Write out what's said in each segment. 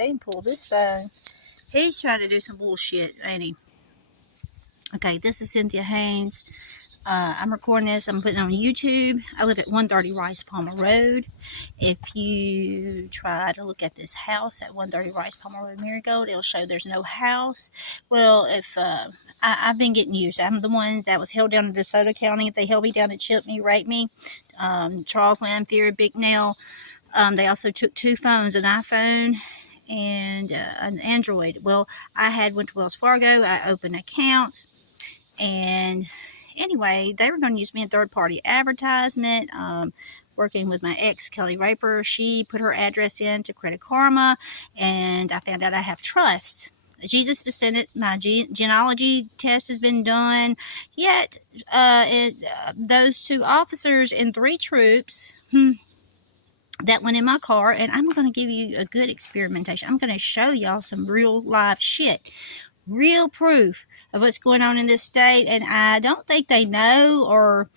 They can pull this phone. He's trying to do some bullshit, ain't he? Okay, this is Cynthia Haynes. I'm recording this. I'm putting it on YouTube. I live at 130 Rice Palmer Road. If you try to look at this house at 130 Rice Palmer Road, Marigold, it'll show there's no house. Well, if I've been getting used. I'm the one that was held down in DeSoto County. If they held me down and chipped me, raped me, Charles Lamphere, Big Nail. They also took 2 phones, an iPhone and an Android. Well, went to Wells Fargo. I opened an account. And anyway, they were going to use me in third-party advertisement, working with my ex, Kelly Raper. She put her address in to Credit Karma, and I found out I have trust. Jesus descendant, my genealogy test has been done, yet those 2 officers and 3 troops that went in my car, and I'm going to give you a good experimentation. I'm going to show y'all some real live shit, real proof of what's going on in this state, and I don't think they know, or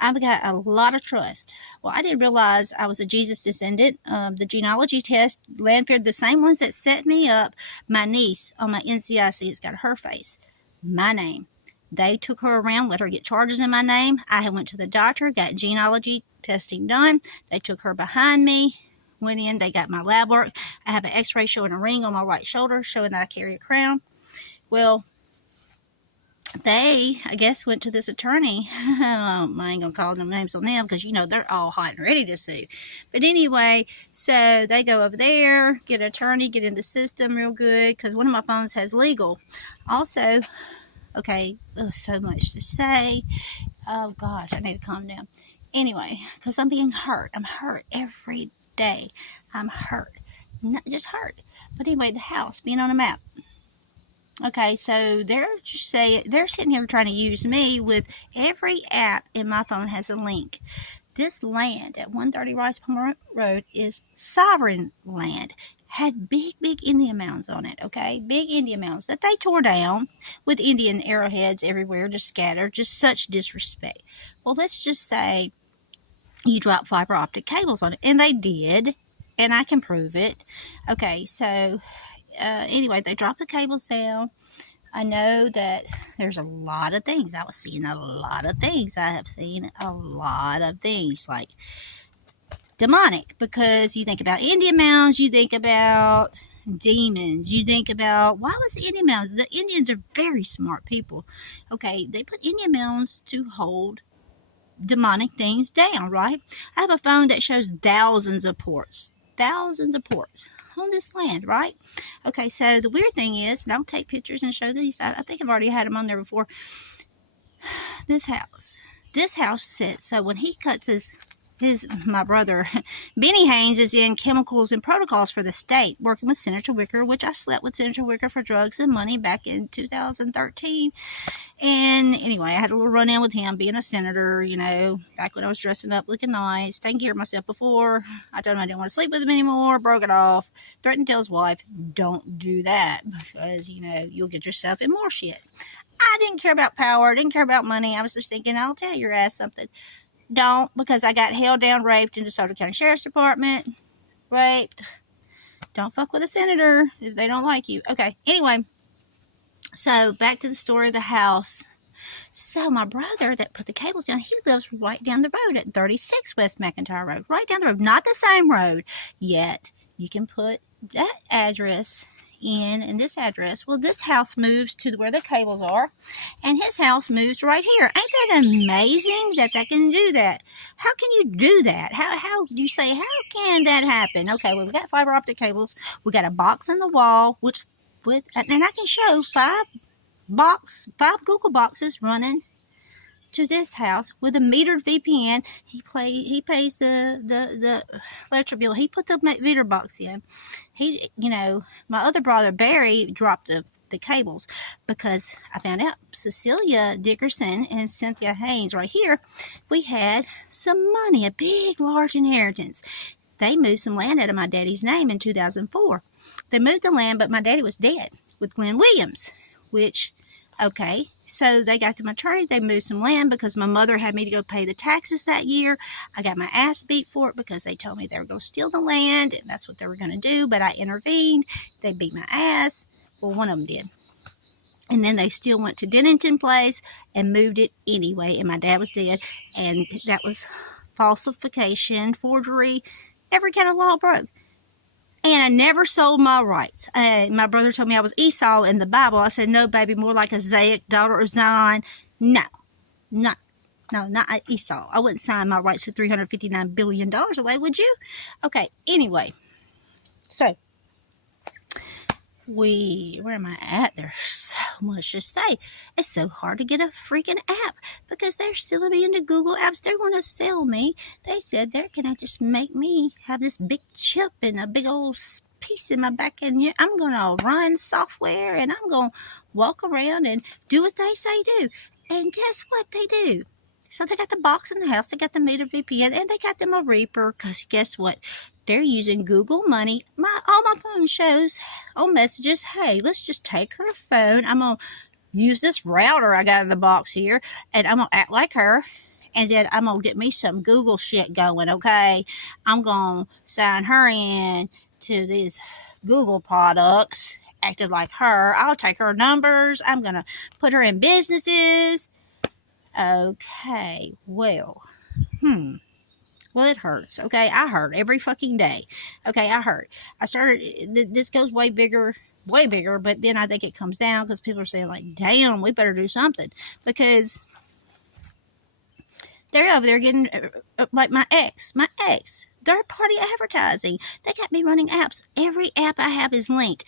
I've got a lot of trust. Well, I didn't realize I was a Jesus descendant. The genealogy test, Lamphere, the same ones that set me up, my niece on my NCIC, it's got her face, my name. They took her around, let her get charges in my name. I went to the doctor, got genealogy testing done. They took her behind me, went in, they got my lab work. I have an x-ray showing a ring on my right shoulder, showing that I carry a crown. Well, they, I guess, went to this attorney. I ain't going to call them names on them because, you know, they're all hot and ready to sue. But anyway, so they go over there, get an attorney, get in the system real good because one of my phones has legal. Also, okay, so much to say. Oh, gosh, I need to calm down. Anyway, because I'm being hurt. I'm hurt every day. I'm hurt. Not just hurt. But anyway, the house being on a map. Okay, so they're sitting here trying to use me with every app in my phone has a link. This land at 130 Rice Palmer Road is sovereign land. Had big Indian mounds on it, okay? Big Indian mounds that they tore down with Indian arrowheads everywhere, just scattered, just such disrespect. Well, let's just say you drop fiber optic cables on it, and they did, and I can prove it. Okay, so anyway, they dropped the cables down. I know that there's a lot of things. I was seeing a lot of things. I have seen a lot of things like demonic, because you think about Indian mounds, you think about demons, you think about, why was the Indian mounds? The Indians are very smart people. Okay, they put Indian mounds to hold demonic things down, right? I have a phone that shows thousands of ports on this land, right? Okay, so the weird thing is, and I'll take pictures and show these. I think I've already had them on there before. This house sits, so when he cuts my brother, Benny Haynes, is in chemicals and protocols for the state, working with Senator Wicker, which I slept with Senator Wicker for drugs and money back in 2013. And anyway, I had a little run-in with him being a senator, you know, back when I was dressing up, looking nice, taking care of myself before. I told him I didn't want to sleep with him anymore, broke it off, threatened to tell his wife, don't do that, because, you know, you'll get yourself in more shit. I didn't care about power, didn't care about money. I was just thinking, I'll tell your ass something. Don't, because I got held down, raped in DeSoto County Sheriff's Department. Raped. Don't fuck with a senator if they don't like you. Okay, anyway. So, back to the story of the house. So, my brother that put the cables down, he lives right down the road at 36 West McIntyre Road. Right down the road. Not the same road. Yet, you can put that address in, and this address. Well, this house moves to where the cables are, and his house moves right here. Ain't that amazing that they can do that? How can you do that? How you say, how can that happen? Okay, well, we got fiber optic cables. We got a box on the wall, and I can show 5 Google boxes running to this house with a metered VPN. He pays the electric bill. He put the meter box in. My other brother Barry dropped the cables because I found out Cecilia Dickerson and Cynthia Haynes right here, we had some money, a big large inheritance. They moved some land out of my daddy's name in 2004. They moved the land, but my daddy was dead with Glenn Williams, which, okay, So they got them attorney. They moved some land because my mother had me to go pay the taxes that year. I got my ass beat for it because they told me they were going to steal the land, and that's what they were going to do. But I intervened. They beat my ass. Well, one of them did. And then they still went to Dennington Place and moved it anyway. And my dad was dead. And that was falsification, forgery, every kind of law broke. And I never sold my rights. My brother told me I was Esau in the Bible. I said, no, baby, more like a Zayek, daughter of Zion. No, not Esau. I wouldn't sign my rights to $359 billion away, would you? Okay, anyway. So, where am I at? There's so much to say. It's so hard to get a freaking app because they're stealing me into Google Apps. They want to sell me. They said they're going to just make me have this big chip and a big old piece in my back, and I'm going to run software, and I'm going to walk around and do what they say do. And guess what they do? So they got the box in the house, they got the meter VPN, and they got them a Reaper, because guess what? They're using Google Money. All my phone shows on messages, hey, let's just take her phone. I'm going to use this router I got in the box here, and I'm going to act like her, and then I'm going to get me some Google shit going, okay? I'm going to sign her in to these Google products, acted like her. I'll take her numbers. I'm going to put her in businesses. Okay, well, Well, it hurts, okay? I hurt every fucking day. Okay, I hurt. I started, this goes way bigger, but then I think it comes down because people are saying, like, damn, we better do something. Because they're over there getting, like my ex, third-party advertising. They got me running apps. Every app I have is linked.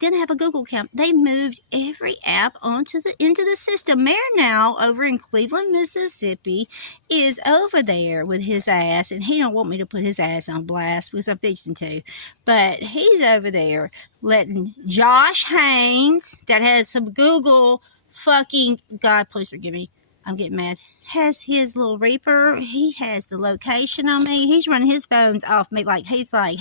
Didn't have a Google account. They moved every app into the system. Mayor now over in Cleveland, Mississippi, is over there with his ass, and he don't want me to put his ass on blast because I'm fixing to. But he's over there letting Josh Haynes, that has some Google fucking, God, please forgive me, I'm getting mad, has his little Reaper. He has the location on me. He's running his phones off me like he's like,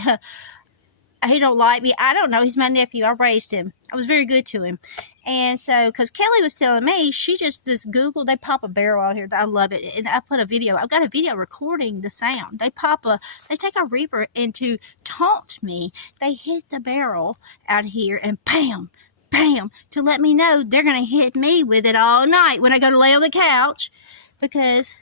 he don't like me. I don't know. He's my nephew. I raised him. I was very good to him. And so, because Kelly was telling me, she just, this Google, they pop a barrel out here. I love it. And I put a video. I've got a video recording the sound. They take a Reaper, and to taunt me, they hit the barrel out here and bam, bam, to let me know they're going to hit me with it all night when I go to lay on the couch. Because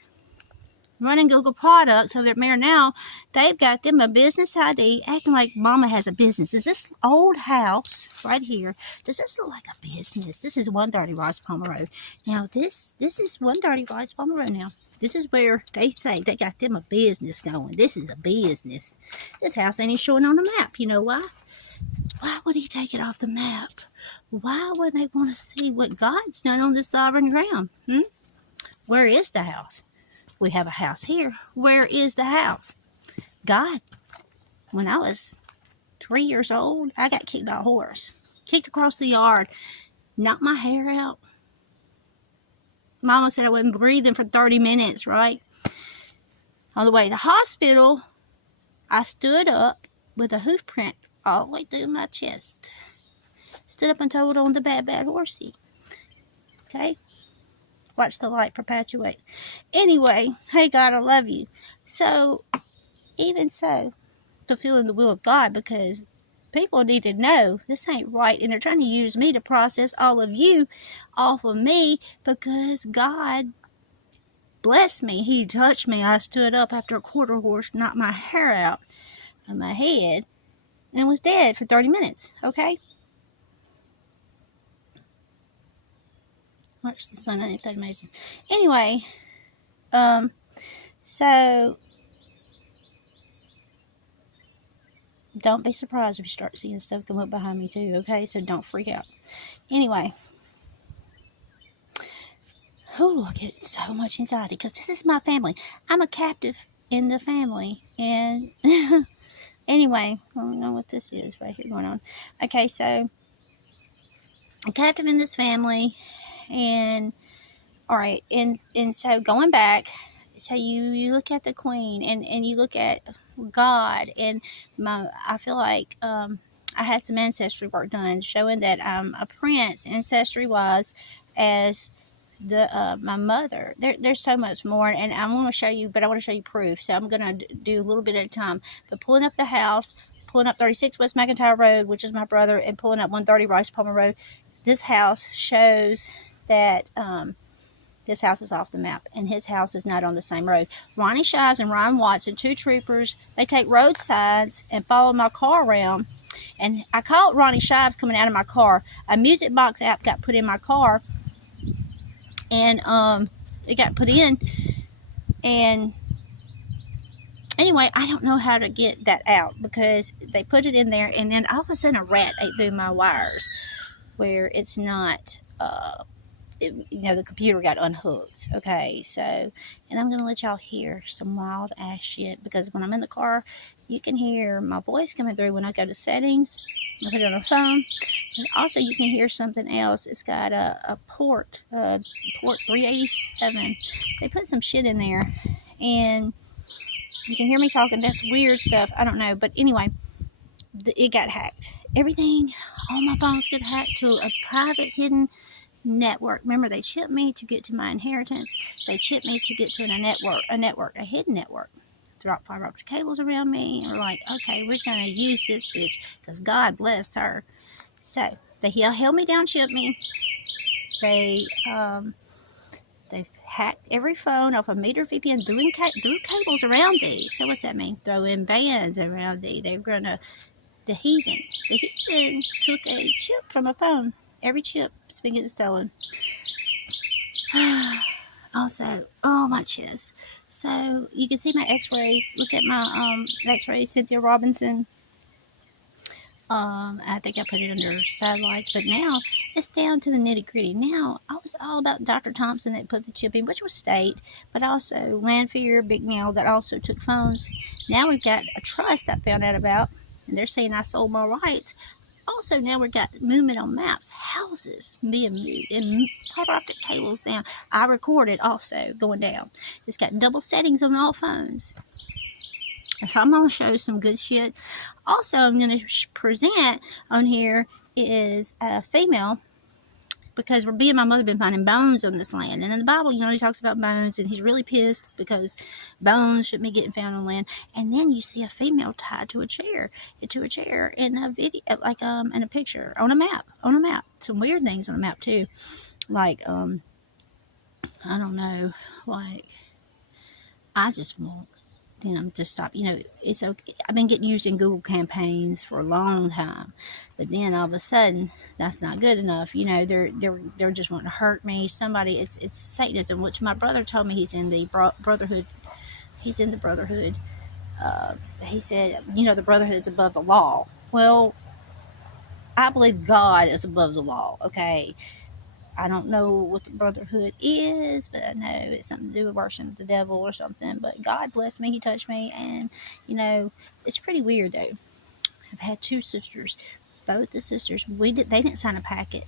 running Google products over at Mayor now, they've got them a business ID, acting like Mama has a business. Is this old house right here, does this look like a business? This is 130 Rice Palmer Road. Now, this is 130 Rice Palmer Road now. This is where they say they got them a business going. This is a business. This house ain't even showing on the map. You know why? Why would he take it off the map? Why would they want to see what God's done on this sovereign ground? Where is the house? We have a house here. Where is the house? God, when I was 3 years old, I got kicked by a horse. Kicked across the yard. Knocked my hair out. Mama said I wasn't breathing for 30 minutes, right? On the way to the hospital, I stood up with a hoof print all the way through my chest. Stood up and told on the bad horsey. Okay? Watch the light perpetuate. Anyway, hey God, I love you. So, even so, fulfilling the will of God, because people need to know this ain't right, and they're trying to use me to process all of you off of me, because God blessed me. He touched me. I stood up after a quarter horse knocked my hair out of my head and was dead for 30 minutes, okay? Watch the sun, ain't that amazing? Anyway, so don't be surprised if you start seeing stuff come up behind me too, okay? So don't freak out. Anyway, I get so much anxiety because this is my family. I'm a captive in the family, and anyway, I don't know what this is right here going on. Okay, so I'm captive in this family. And all right, and so going back, so you look at the Queen, and you look at God, and I feel like I had some ancestry work done showing that I'm a prince ancestry wise, as my mother. There's so much more, and I want to show you, but I want to show you proof. So I'm gonna do a little bit at a time. But pulling up the house, pulling up 36 West McIntyre Road, which is my brother, and pulling up 130 Rice Palmer Road. This house shows that this house is off the map, and his house is not on the same road. Ronnie Shives and Ryan Watson, two troopers, they take road signs and follow my car around. And I caught Ronnie Shives coming out of my car. A music box app got put in my car, and it got put in. And anyway, I don't know how to get that out because they put it in there, and then all of a sudden a rat ate through my wires where it's not, the computer got unhooked. Okay, so, and I'm going to let y'all hear some wild ass shit because when I'm in the car, you can hear my voice coming through when I go to settings. I put it on the phone. And also, you can hear something else. It's got a port 387. They put some shit in there, and you can hear me talking. That's weird stuff. I don't know. But anyway, it got hacked. Everything, all my phones got hacked to a private hidden network. Remember, they chipped me to get to my inheritance. They chipped me to get to a hidden network. Drop fiber optic cables around me, and we're like, okay, we're gonna use this bitch because God blessed her. So they held me down, chipped me. They've hacked every phone off a meter VPN, threw cables around these. So what's that mean? Throwing bands around these. They're gonna the heathen took a chip from a phone. Every chip has been getting stolen. Also, my chest. So you can see my x-rays. Look at my x-rays, Cynthia Robinson. I think I put it under satellites, but now it's down to the nitty-gritty. Now, I was all about Dr. Thompson that put the chip in, which was state, but also Lanphier, Big Neil that also took phones. Now we've got a trust I found out about, and they're saying I sold my rights. Also, now we've got movement on maps, houses being moved, and fiber optic cables down. I recorded also going down. It's got double settings on all phones. So I'm going to show some good shit. Also, I'm going to present on here is a female, because me and my mother have been finding bones on this land. And in the Bible, he talks about bones, and he's really pissed because bones shouldn't be getting found on land. And then you see a female tied to a chair in a video, like in a picture on a map. Some weird things on a map too, like I don't know, like I just want them to stop. It's okay. I've been getting used in Google campaigns for a long time, but then all of a sudden that's not good enough. They're just wanting to hurt me. Somebody, it's Satanism, which my brother told me he's in the Brotherhood. He said the Brotherhood's above the law. Well, I believe God is above the law. Okay. I don't know what the Brotherhood is, but I know it's something to do with worshiping the devil or something. But God blessed me. He touched me. And, it's pretty weird, though. I've had two sisters. Both the sisters, they didn't sign a packet.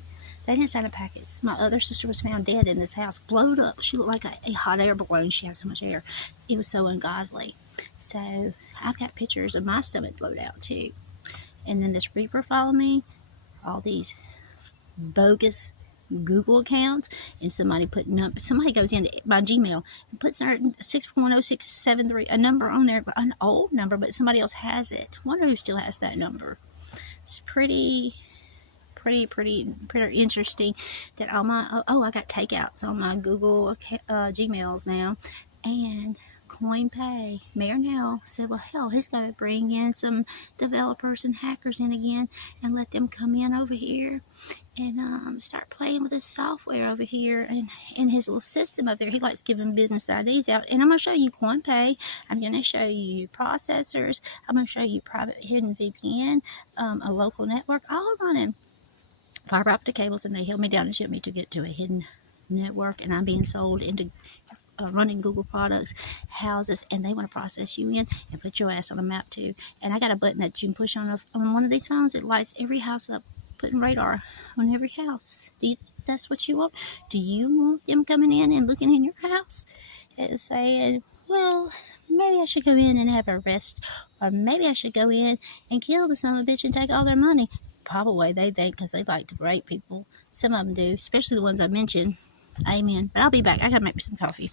My other sister was found dead in this house, blowed up. She looked like a hot air balloon. She had so much air. It was so ungodly. So I've got pictures of my stomach blowed out, too. And then this Reaper followed me. All these bogus Google accounts, and somebody goes into my Gmail and puts 6410673, a number on there, an old number, but somebody else has it. I wonder who still has that number. It's pretty interesting that all my I got takeouts on my Google Gmails now. And CoinPay, Mayor Nell said, well, hell, he's got to bring in some developers and hackers in again and let them come in over here and start playing with his software over here and his little system over there. He likes giving business IDs out. And I'm going to show you CoinPay. I'm going to show you processors. I'm going to show you private hidden VPN, a local network, all running fiber optic cables, and they held me down and shipped me to get to a hidden network, and I'm being sold into running Google products, houses, and they want to process you in and put your ass on a map too. And I got a button that you can push on one of these phones. It lights every house up, putting radar on every house. That's what you want? Do you want them coming in and looking in your house and saying, well, maybe I should go in and have a rest, or maybe I should go in and kill the son of a bitch and take all their money? Probably they think, because they like to rape people. Some of them do, especially the ones I mentioned. Amen. But I'll be back. I gotta make me some coffee.